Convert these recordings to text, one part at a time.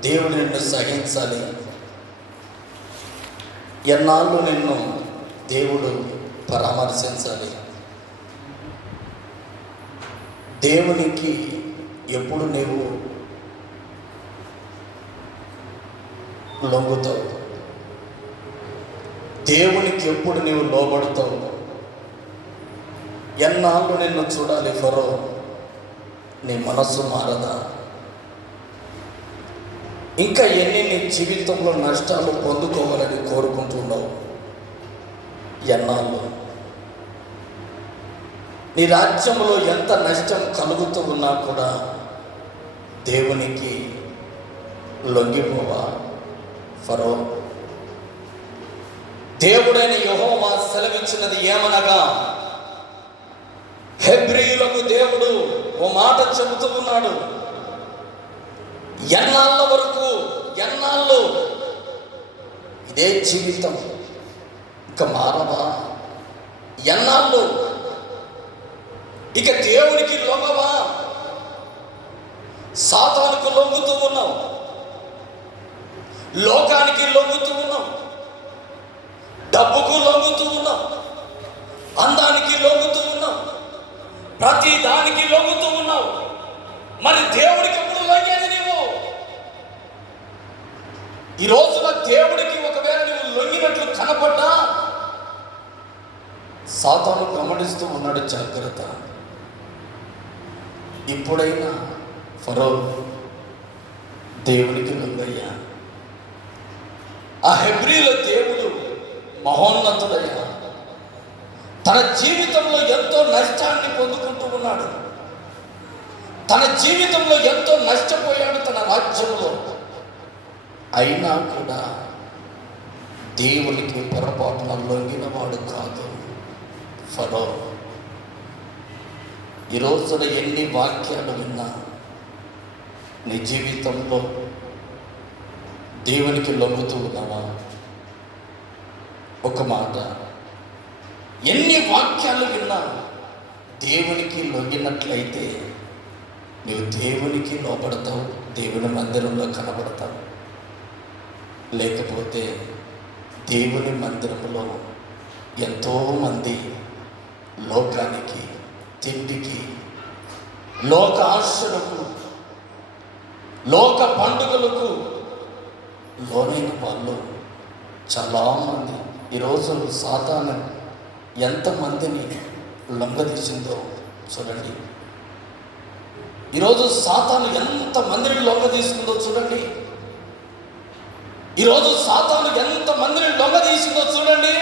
దేవుడు నిన్ను సహించాలి. ఎన్నాళ్ళు నిన్ను దేవుడు పరామర్శించాలి. దేవునికి ఎప్పుడు నీవు లొంగుతావు? దేవునికి ఎప్పుడు నీవు లోబడతావు? ఎన్నాళ్ళు నిన్ను చూడాలి ఫరో? నీ మనస్సు మారదా? ఇంకా ఎన్ని నీ జీవితంలో నష్టాలు పొందుకోవాలని కోరుకుంటున్నావు? ఎన్నాళ్ళు? నీ రాజ్యంలో ఎంత నష్టం కలుగుతూ ఉన్నా కూడా దేవునికి లొంగిపోవా ఫరో? దేవుడైన యెహోవా సెలవిచ్చినది ఏమనగా, హెబ్రీయులకు దేవుడు ఓ మాట చెబుతూ ఉన్నాడు. ఎన్నాళ్ళ వరకు? ఎన్నాళ్ళు? ఇదే జీవితం, ఇక మారవా? ఎన్నాళ్ళు? ఇక దేవునికి లొంగవా? సాతానుకు లొంగుతూ ఉన్నావు, లోకానికి లొంగుతూ ఉన్నావు, డబ్బుకు లొంగుతూ ఉన్నావు, అందానికి లొంగుతూ ఉన్నావు, ప్రతి దానికి లొంగుతూ ఉన్నావు. మరి దేవుడికి ఎప్పుడు లొంగేది నీవు? ఈ రోజున దేవుడికి ఒకవేళ నువ్వు లొంగినట్లు కనపడ్డా సాతాను గమనిస్తూ ఉన్నాడు. జాగ్రత్త. ఇప్పుడైనా ఫరో దేవునికి లొంగయ్యా. ఆ హెబ్రీల దేవుడు మహోన్నతుడయ్యా. తన జీవితంలో ఎంతో నష్టాన్ని పొందుకుంటూ ఉన్నాడు. తన జీవితంలో ఎంతో నష్టపోయాడు తన రాజ్యంలో. అయినా కూడా దేవునికి పొరపాటున లొంగినవాడు కాదు ఫరో. ఈ రోజున ఎన్ని వాక్యాలు విన్నా నీ జీవితంలో దేవునికి లొంగుతూ ఉన్నావా? ఒక మాట, ఎన్ని వాక్యాలు విన్నా దేవునికి లొంగినట్లయితే నువ్వు దేవునికి లోపడతావు, దేవుని మందిరంలో కనబడతావు. లేకపోతే దేవుని మందిరంలో ఎంతోమంది లోకానికి, తిండికి, లోక ఆశలకు, లోక పండుగలకు లోనైన వాళ్ళు చాలామంది. ఈరోజు సాతాను ఎంతమందిని లొంగదీసిందో చూడండి. ఈరోజు సాతాను ఎంతమందిని లొంగదీసుకుందో చూడండి. ఈరోజు సాతాను ఎంతమందిని లొంగదీసిందో చూడండి.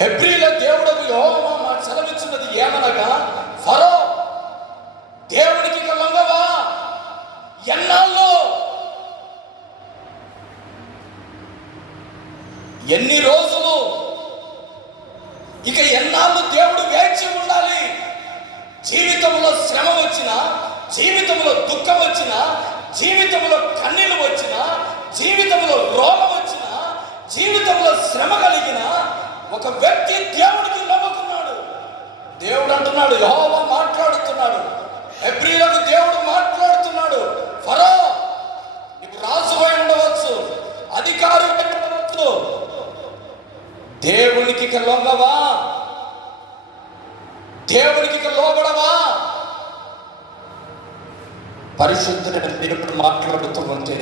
హెబ్రీల దేవుడకు యెహోవా మాట సెలవిచ్చినది ఏమనగా, ఫరో దేవునికి ఇక లొంగవా? ఎన్నాళ్ళు? ఎన్ని రోజులు? ఇక ఎన్నాళ్ళు దేవుడు వేచి ఉండాలి? జీవితంలో శ్రమ వచ్చినా, జీవితంలో దుఃఖం వచ్చినా, జీవితంలో కన్నీళ్ళు వచ్చినా, జీవితంలో రోగం వచ్చినా, జీవితంలో శ్రమ కలిగిన ఒక వ్యక్తి దేవుడికి నమ్ముకున్నాడు. దేవుడు అంటున్నాడు, యెహోవా మాట్లాడుతున్నాడు, హెబ్రీయులకు దేవుడు మాట్లాడుతున్నాడు. ఫరో, నీకు రాజువై ఉండవచ్చు, అధికారి ఉండవచ్చు, దేవునికి ఇక లొంగవా? దేవునికి ఇక లోబడవా? పరిశుద్ధుడు దేవుడు మాట్లాడుతూ ఉంటే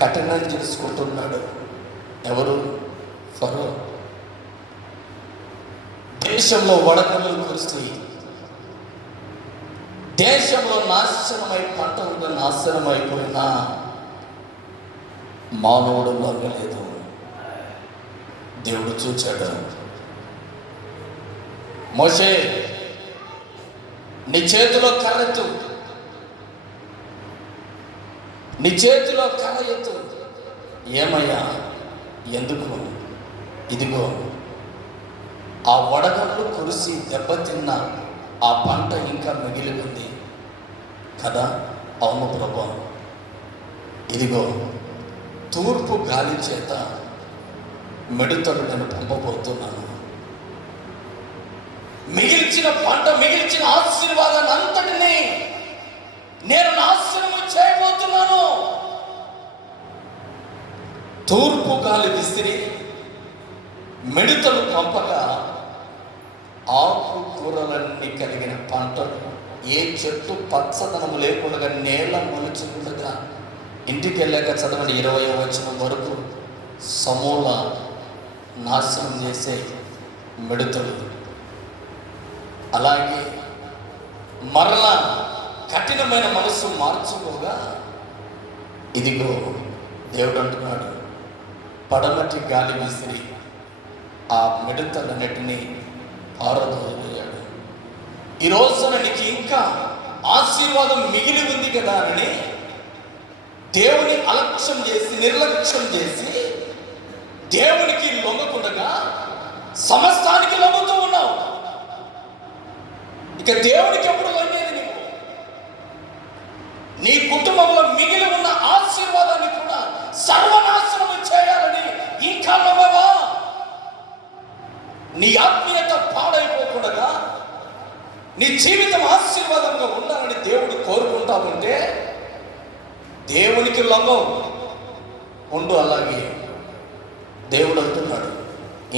కఠినం చేసుకుంటున్నాడు. ఎవరు? ఫరో. దేశంలో వడగళ్ళు కురిసి, దేశంలో నాశనమై, పంటలు నాశనమైపోయినా మానవుడు లొంగలేదు. దేవుడు చూచాడు. మోషే, నీ చేతిలో కర్ర ఎత్తు, నీ చేతిలో కర్ర ఎత్తు. ఏమయ్యా? ఎందుకు? ఇదిగో ఆ వడగళ్ళు కురిసి దెబ్బతిన్న ఆ పంట ఇంకా మిగిలి ఉంది కదా. అవును ప్రభా, ఇదిగో తూర్పు గాలి చేత మిడతలు నేను పంపబోతున్నాను. మిగిల్చిన పంట, మిగిల్చిన ఆశీర్వాదాన్ని అంతటినీ నేను నాశనము ఉన్నాను. తూర్పు గాలి విసిరి మిడతలు పంపగా ఆకుకూరలన్నీ కలిగిన పంటలు, ఏ చెట్టు పచ్చదనము లేకుండా నేల మొలుచుండగా, ఇంటికి వెళ్ళాక చదవండి 20వ వచనం వరకు, సమూల నాశనం చేసే మిడతలు. అలాగే మరలా కఠినమైన మనస్సు మార్చుకోగా, ఇదిగో దేవుడు అంటున్నాడు, పడమటి గాలి విసిరి ఆ మిడతలన్నిటినీ పారదోలయ్యాడు. ఈ రోజున నీకు ఇంకా ఆశీర్వాదం మిగిలి ఉంది కదా అని దేవుని అలక్ష్యం చేసి, నిర్లక్ష్యం చేసి, దేవునికి లొంగకుండగా సమస్తానికి లొంగుతూ ఉన్నావు. ఇక దేవునికి ఎప్పుడు లొంగేది నీవు? నీ కుటుంబంలో మిగిలి ఉన్న ఆశీర్వాదాన్ని కూడా సర్వనాశనం చేయాలని ఇంకా లొంగవా? నీ ఆత్మీయత పాడైపోకుండా, నీ జీవితం ఆశీర్వాదంగా ఉండాలని దేవుడు కోరుకుంటా ఉంటే దేవునికి లొంగం ఉండు. అలాగే దేవుడు అంటున్నాడు,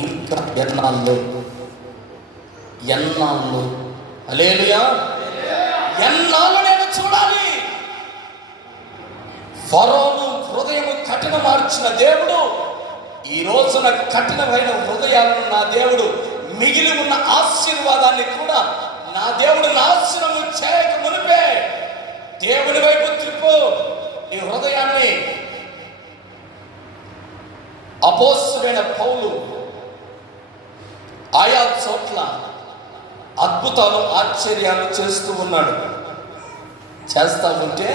ఇంకా ఎన్నాళ్ళు హల్లెలూయా, ఎన్నాళ్ళు నేను చూడాలి? ఫరోను హృదయం కఠిన మార్చిన దేవుడు ఈ రోజున కఠినమైన హృదయాలను నా దేవుడు, మిగిలి ఉన్న ఆశీర్వాదాన్ని కూడా నా దేవుడు నాశనము చేయక మునిపే దేవుని వైపు తిప్పు నీ హృదయాన్ని. అపోస్తలుడైన పౌలు ఆయా చోట్ల అద్భుతాలు, ఆశ్చర్యాలు చేస్తూ ఉన్నాడు. చేస్తా ఉంటే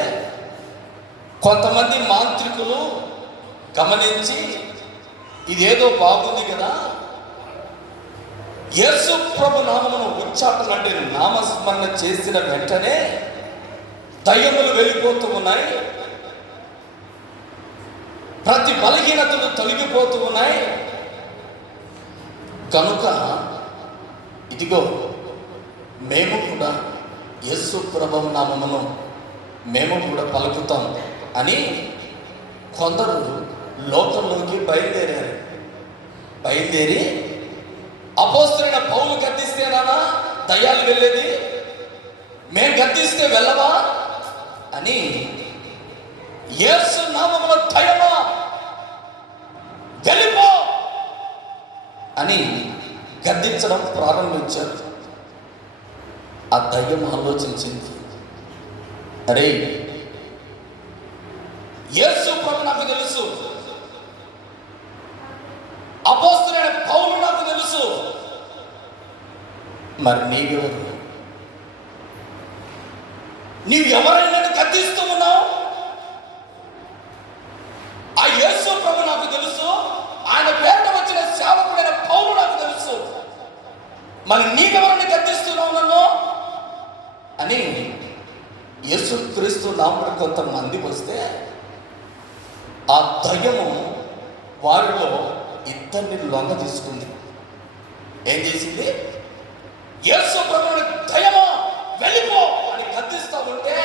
కొంతమంది మాంత్రికులు గమనించి, ఇదేదో బాగుంది కదా, యేసు ప్రభు నామమును ఉచ్చాటన అంటే నామస్మరణ చేసిన వెంటనే దయ్యములు వెళ్ళిపోతూ ఉన్నాయి, ప్రతి బలహీనతలు తొలగిపోతూ ఉన్నాయి. కనుక ఇదిగో మేము కూడా యేసు ప్రభు నామమును మేము కూడా పలుకుతాం అని కొందరు లోకంలోకి బయలుదేరి అపోస్తలుడైన పౌలు గద్దిస్తేనా దయ్యాలు వెళ్ళేది, మేము గద్దిస్తే వెళ్ళవా అని యేసు నామములో దయ్యమా వెళ్ళిపో అని గద్దించడం ప్రారంభించారు. ఆ దయ్యం ఆలోచించింది, అరే యేసు ప్రభు నాకు తెలుసు, అపోస్తలుడైన పౌలు నాకు తెలుసు, మరి నీవెవరు? నీవు ఎవరైనా గద్దిస్తూ ఉన్నావు? ఆ యేసు ప్రభు నాకు తెలుసు, ఆయన పేట వచ్చిన సేవకుడైన పౌలు నాకు తెలుసు, మరి నీవెవరిని గద్దిస్తున్నావు నన్ను అని యేసుక్రీస్తు నామమున కొంతమంది వస్తే ఆ దయ్యము వారిలో ఇద్దరిని లొంగ తీసుకుంది. ఏం చేసింది? యేసు ప్రభువుని దయ్యమా వెళ్ళిపో అని గద్దిస్తా ఉంటే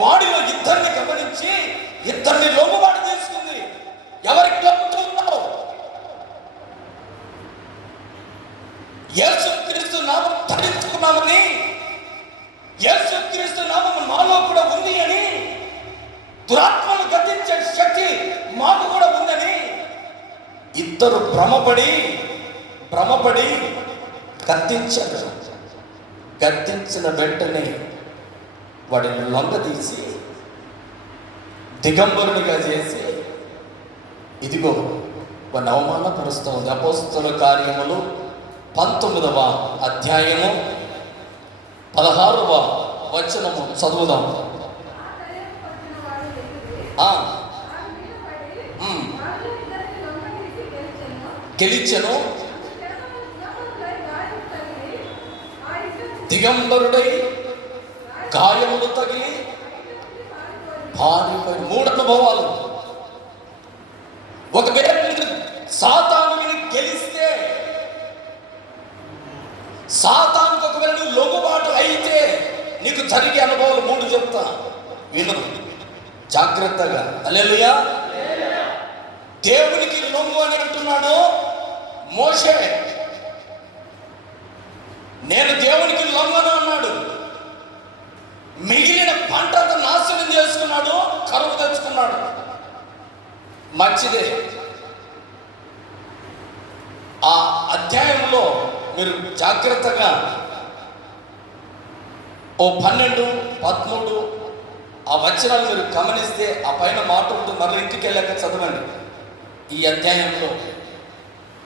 వాడిలో ఇద్దరిని గమనించి ఇద్దరిని లొంగుబాటు తీసుకుంది. ఎవరికి లొంగుతూ ఉన్నావు? యేసుక్రీస్తు నామం ధరించుకున్నామని, యేసుక్రీస్తు నామం మాలో కూడా ఉంది అని, దురాత్మను గద్దించే శక్తి మాకు కూడా ఉందని ఇద్దరు భ్రమపడి గద్దించారు. గద్దించిన వెంటనే వాడిని లొంగదీసి దిగంబరునిగా చేసి ఇదిగో వాడిని అవమానపరుస్తూ ఉంది. అపోస్తలుల కార్యములు 19వ అధ్యాయము 16వ వచనము చదువుదాం. గెలిచెను, దిగంబరుడై గాయములు తగిలి పారిపోయి. 3 అనుభవాలు. ఒకవేళ సాతానుని గెలిస్తే, సాతానుకు ఒకవేళ నువ్వు లొంగుబాటు అయితే నీకు జరిగే అనుభవాలు 3 చెప్తా విను. జాగ్రత్తగా. హల్లెలూయా. దేవునికి లొంగు అని అంటున్నాడు మోషే. నేను దేవునికి లొంగను అన్నాడు. మిగిలిన పంట అంతా నాశనం చేసుకున్నాడు, కరువు తెచ్చుకున్నాడు. మంచిదే. ఆ అధ్యాయంలో మీరు జాగ్రత్తగా 12, 13 ఆ వచనాలు మీరు గమనిస్తే ఆ పైన మాట ఉంటుంది. మళ్ళీ ఇంటికి వెళ్ళాక చదవండి. ఈ అధ్యాయంలో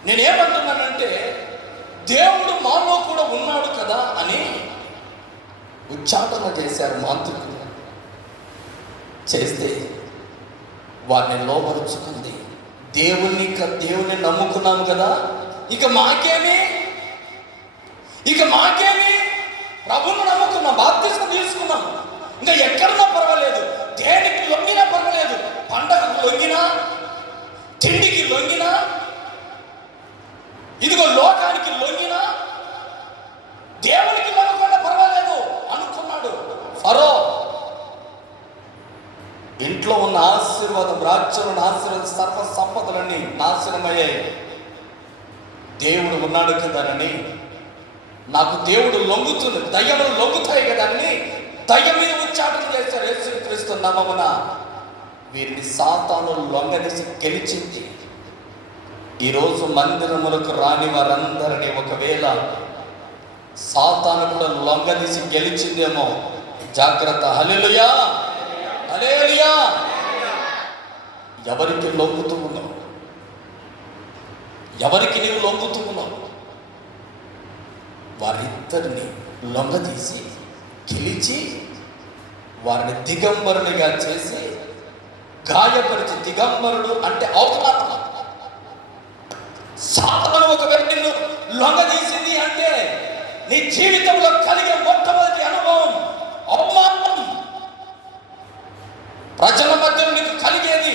నేనేమంటున్నానంటే, దేవుడు మాలో కూడా ఉన్నాడు కదా అని ఉచ్చాటన చేశారు మాంత్రికులు. చేస్తే వారిని లోపరుచుకుంది. దేవుణ్ణి నమ్ముకున్నాము కదా, ఇక మాకేమి ప్రభువును నమ్ముకున్నాం, బాప్తిస్మం తీసుకున్నాం, ఇంకా ఎక్కడున్నా పర్వాలేదు, దేనికి లొంగినా పర్వాలేదు, పండగకు లొంగినా, తిండికి లొంగినా, ఇదిగో లోకానికి లొంగినా, దేవునికి లొంగకుండా పర్వాలేదు అనుకున్నాడు ఫరో. ఇంట్లో ఉన్న ఆశీర్వాదం, రాజ్యంలో ఉన్న ఆశీర్వాదం, సర్వ సంపదలన్నీ నాశనమయ్యాయి. దేవుడు ఉన్నాడు కదానని, నాకు దేవుడు లొంగుతుంది, దయ్యములు లొంగుతాయి కదాని దయ్యం మీద ఉచ్చాటన చేశారు. యేసుక్రీస్తు నామమున వీరిని సాతాను లొంగదీసి గెలిచింది. ఈరోజు మందిరములకు రాని వారందరినీ ఒకవేళ సాతాను కూడా లొంగదీసి గెలిచిందేమో, జాగ్రత్త. హల్లెలూయా, హల్లెలూయా. ఎవరికి లొంగుతూ ఉన్నావు? ఎవరికి నీవు లొంగుతూ ఉన్నావు? వారిద్దరిని లొంగదీసి గెలిచి వారిని దిగంబరునిగా చేసి గాయపరిచి, దిగంబరుడు అంటే అవమానం. సాతాను ఒకవేళ నిన్ను లొంగదీసింది అంటే నీ జీవితంలో కలిగే మొట్టమొదటి అనుభవం అవమానం. ప్రజల మధ్యలో నీకు కలిగేది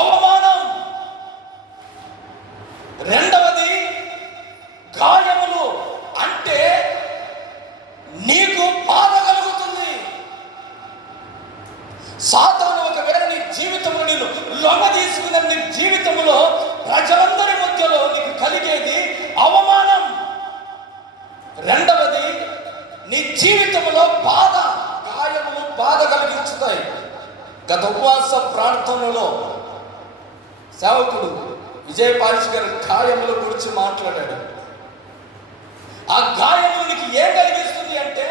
అవమానం. రెండవది గాయములు, అంటే నీకు బాధ కలుగుతుంది. సాతాను ఒకవేళ నీ జీవితంలో నేను లొంగ తీసుకున్న నీ జీవితంలో ప్రజలందరి మధ్యలో నీకు కలిగేది అవమానం. రెండవది నీ జీవితంలో బాధ, గాయములు బాధ కలిగించుతాయి. గత ఉపవాస ప్రార్థనలో సేవకుడు విజయపాలిష్ గారు గాయముల గురించి మాట్లాడాడు. ఆ గాయములు నీకు ఏం కలిగిస్తుంది అంటే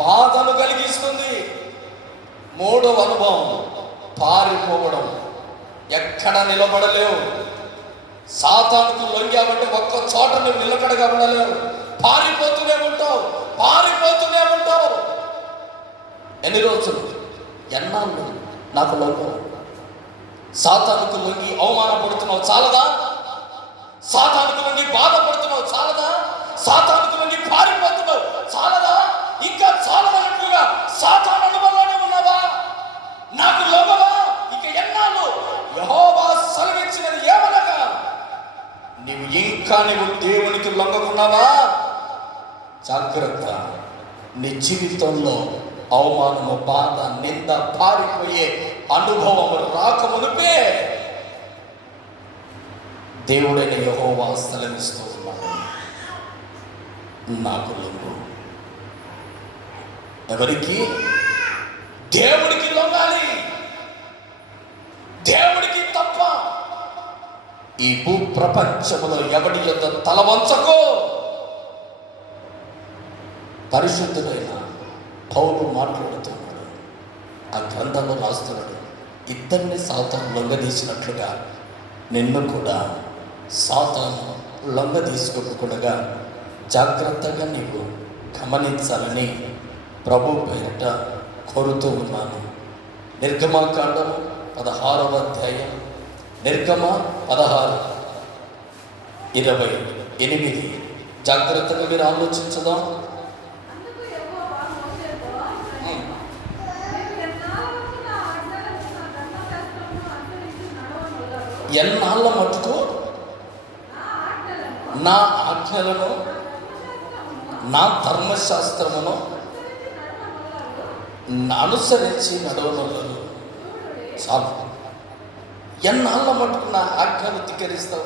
బాధను కలిగిస్తుంది. మూడవ అనుభవం పారిపోవడం. ఎక్కడ నిలబడలేవు. సాతానుకు లొంగామంటే ఒక్క చోట నువ్వు నిలకడగా ఉండలేవు. పారిపోతూనే ఉంటావు. ఎన్ని రోజులు, ఎన్నాళ్ళు నాకు లొంగవు? సాతానుకు లొంగి అవమానపడుతున్నావు చాలదా? సాతానుకు లొంగి బాధపడుతున్నావు చాలదా? సాతానుకు లొంగి పారిపోతున్నావు చాలదా? ఇంకా చాలదన్నట్టుగా సాతాను అనుభవంలోనే ఉన్నావా? నాకు లొంగవా? ఇక ఎన్నాళ్ళు? యెహోవా సెలవిచ్చినది ఏమనగా నీవు దేవునికి లొంగకున్నావా? జాగ్రత్త. నీ జీవితంలో అవమానము, బాధ, నింద, పారిపోయే అనుభవం రాకమునుపే దేవుడైన యెహోవా సెలవిస్తూ ఉన్నాడు, నాకు లొంగు. ఎవరికి? దేవుడికి లొంగాలి. దేవుడికి తప్ప ఈ భూ ప్రపంచంలో ఎవడి యొక్క తల వంచకో. పరిశుద్ధుడైన పౌలు మాట్లాడుతున్నాడు, ఆ గ్రంథంలో రాస్తున్నాడు, ఇద్దరిని సాతాను లొంగదీసినట్లుగా నిన్ను కూడా సాతాను లొంగదీసుకోకుండా జాగ్రత్తగా నీవు గమనించాలని ప్రభు పేరిట కోరుతూ ఉన్నాను. నిర్గమకాండం 16వ అధ్యాయం, నిర్గమ 16:28. జాగ్రత్తగా మీరు ఆలోచించదాం. ఎన్నాళ్ళ మటుకు నా ఆజ్ఞలను, నా ధర్మశాస్త్రమును అనుసరించి నడవనొల్లను. చాలు. ఎన్నాళ్ళ మటుకు నా ఆజ్ఞను ధిక్కరిస్తావు?